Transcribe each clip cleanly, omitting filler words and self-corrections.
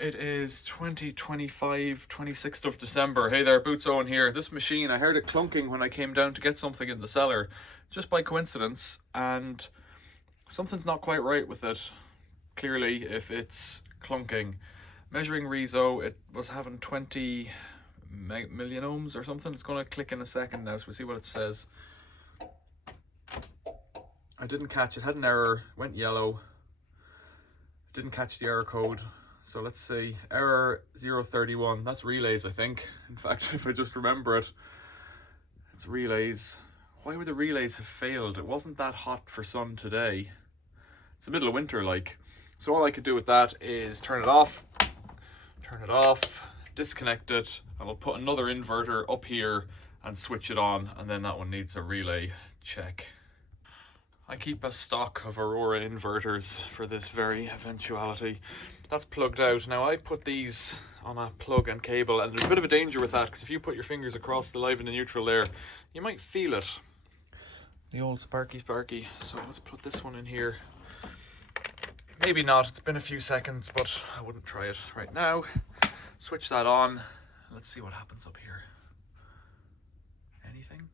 It is 2025, 26th of December. Hey there, Boots Owen here. This machine, I heard it clunking when I came down to get something in the cellar, just by coincidence, and something's not quite right with it, clearly, if it's clunking. Measuring reso, it was having 20 million ohms or something. It's going to click in a second now, so we'll see what it says. I didn't catch it, had an error, went yellow. Didn't catch the error code. So let's see, error 031, that's relays I think. In fact, if I just remember it, it's relays. Why would the relays have failed? It wasn't that hot for sun today. It's the middle of winter like. So all I could do with that is turn it off, disconnect it, and I'll put another inverter up here and switch it on, and then that one needs a relay check. I keep a stock of Aurora inverters for this very eventuality. That's plugged out. Now I put these on a plug and cable, and there's a bit of a danger with that, because if you put your fingers across the live and the neutral there, you might feel it. The old sparky. So let's put this one in here. Maybe not, it's been a few seconds, but I wouldn't try it right now. Switch that on. Let's see what happens up here. Anything?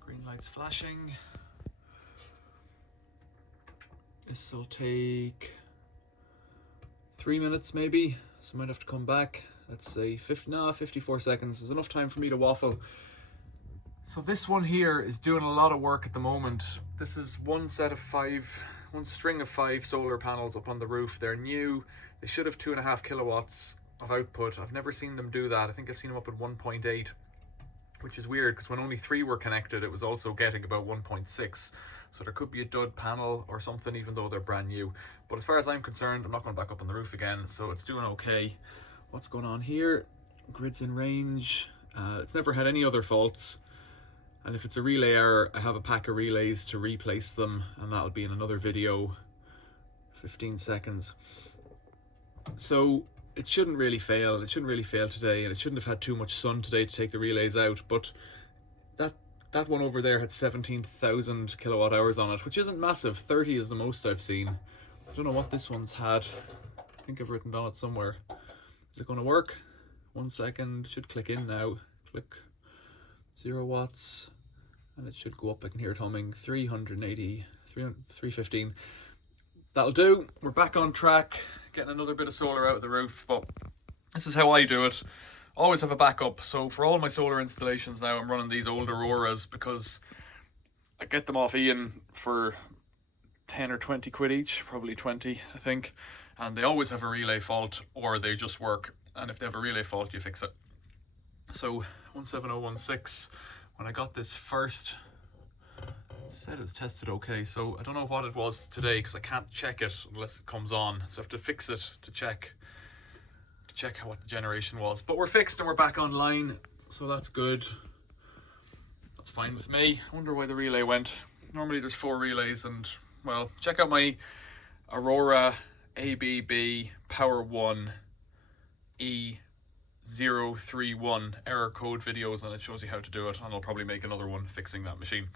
Green light's flashing. This will take 3 minutes maybe, so I might have to come back. Let's say 54 seconds is enough time for me to waffle. So this one here is doing a lot of work at the moment. This is one string of 5 solar panels up on the roof. They're new. They should have 2.5 kilowatts of output. I've never seen them do that. I think I've seen them up at 1.8, which is weird because when only 3 were connected, it was also getting about 1.6. So there could be a dud panel or something, even though they're brand new. But as far as I'm concerned, I'm not going back up on the roof again, so it's doing okay. What's going on here? Grid's in range. It's never had any other faults. And if it's a relay error, I have a pack of relays to replace them, and that'll be in another video. 15 seconds. So it shouldn't really fail. It shouldn't really fail today, and it shouldn't have had too much sun today to take the relays out. But that one over there had 17,000 kilowatt hours on it, which isn't massive. 30 is the most I've seen. I don't know what this one's had. I think I've written down it somewhere. Is it going to work? 1 second. Should click in now. Click. 0 watts. And it should go up. I can hear it humming. 315. That'll do. We're back on track. Getting another bit of solar out of the roof. But this is how I do it. Always have a backup. So for all my solar installations now, I'm running these old Auroras because I get them off Ian for 10 or 20 quid each, probably 20 I think, and they always have a relay fault or they just work, and if they have a relay fault you fix it. So 17016, when I got this first, it said it was tested okay, so I don't know what it was today because I can't check it unless it comes on, so I have to fix it to check what the generation was. But we're fixed and we're back online, so that's good. That's fine with me. I wonder why the relay went. Normally there's 4 relays, and well, check out my Aurora ABB Power One E031 error code videos, and it shows you how to do it, and I'll probably make another one fixing that machine.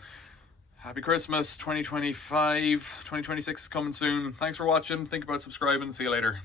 Happy Christmas 2025. 2026 is coming soon. Thanks for watching. Think about subscribing. See you later.